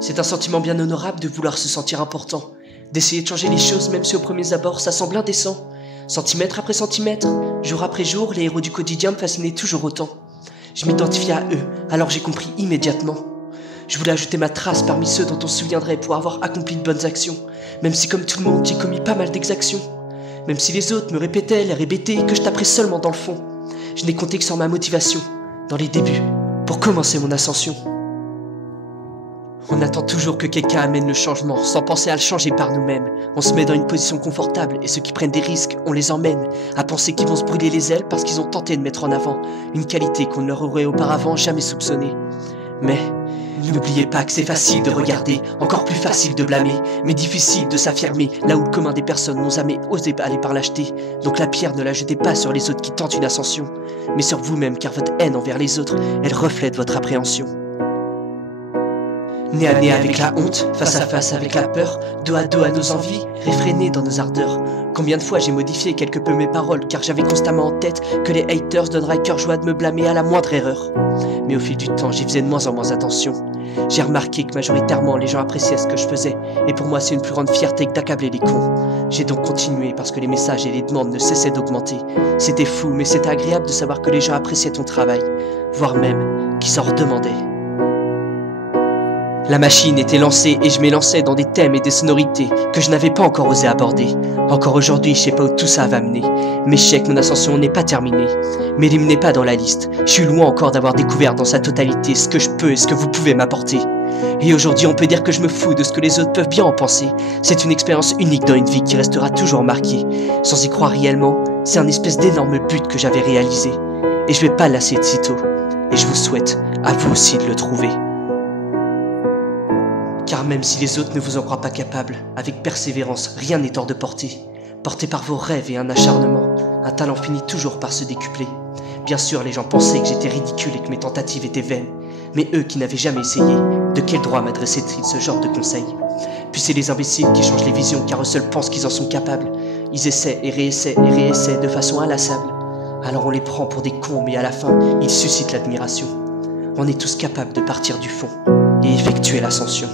C'est un sentiment bien honorable de vouloir se sentir important, d'essayer de changer les choses même si au premier abord ça semble indécent. Centimètre après centimètre, jour après jour, les héros du quotidien me fascinaient toujours autant. Je m'identifiais à eux, alors j'ai compris immédiatement. Je voulais ajouter ma trace parmi ceux dont on se souviendrait pour avoir accompli de bonnes actions, même si comme tout le monde j'ai commis pas mal d'exactions. Même si les autres me répétaient, l'air hébété, que je taperais seulement dans le fond. Je n'ai compté que sur ma motivation, dans les débuts, pour commencer mon ascension. On attend toujours que quelqu'un amène le changement, sans penser à le changer par nous-mêmes. On se met dans une position confortable, et ceux qui prennent des risques, on les emmène, à penser qu'ils vont se brûler les ailes parce qu'ils ont tenté de mettre en avant une qualité qu'on ne leur aurait auparavant jamais soupçonnée. Mais n'oubliez pas que c'est facile de regarder, encore plus facile de blâmer, mais difficile de s'affirmer, là où le commun des personnes n'ont jamais osé aller par lâcheté. Donc la pierre ne la jetez pas sur les autres qui tentent une ascension, mais sur vous-même, car votre haine envers les autres, elle reflète votre appréhension. Nez à nez avec la honte, face à face avec la peur, dos à nos envies, réfrénées dans nos ardeurs. Combien de fois j'ai modifié quelque peu mes paroles, car j'avais constamment en tête que les haters donneraient cœur joie de me blâmer à la moindre erreur. Mais au fil du temps, j'y faisais de moins en moins attention. J'ai remarqué que majoritairement les gens appréciaient ce que je faisais, et pour moi c'est une plus grande fierté que d'accabler les cons. J'ai donc continué parce que les messages et les demandes ne cessaient d'augmenter. C'était fou, mais c'était agréable de savoir que les gens appréciaient ton travail, voire même qu'ils s'en redemandaient. La machine était lancée et je m'élançais dans des thèmes et des sonorités que je n'avais pas encore osé aborder. Encore aujourd'hui, je sais pas où tout ça va mener. Mais je sais que mon ascension n'est pas terminée. M'éliminez pas dans la liste. Je suis loin encore d'avoir découvert dans sa totalité ce que je peux et ce que vous pouvez m'apporter. Et aujourd'hui, on peut dire que je me fous de ce que les autres peuvent bien en penser. C'est une expérience unique dans une vie qui restera toujours marquée. Sans y croire réellement, c'est un espèce d'énorme but que j'avais réalisé. Et je vais pas lasser de sitôt. Et je vous souhaite, à vous aussi, de le trouver. Car même si les autres ne vous en croient pas capable, avec persévérance, rien n'est hors de portée. Porté par vos rêves et un acharnement, un talent finit toujours par se décupler. Bien sûr, les gens pensaient que j'étais ridicule et que mes tentatives étaient vaines. Mais eux qui n'avaient jamais essayé, de quel droit m'adressaient-ils ce genre de conseils? Puis c'est les imbéciles qui changent les visions car eux seuls pensent qu'ils en sont capables. Ils essaient et réessaient de façon inlassable. Alors on les prend pour des cons, mais à la fin, ils suscitent l'admiration. On est tous capables de partir du fond et effectuer l'ascension.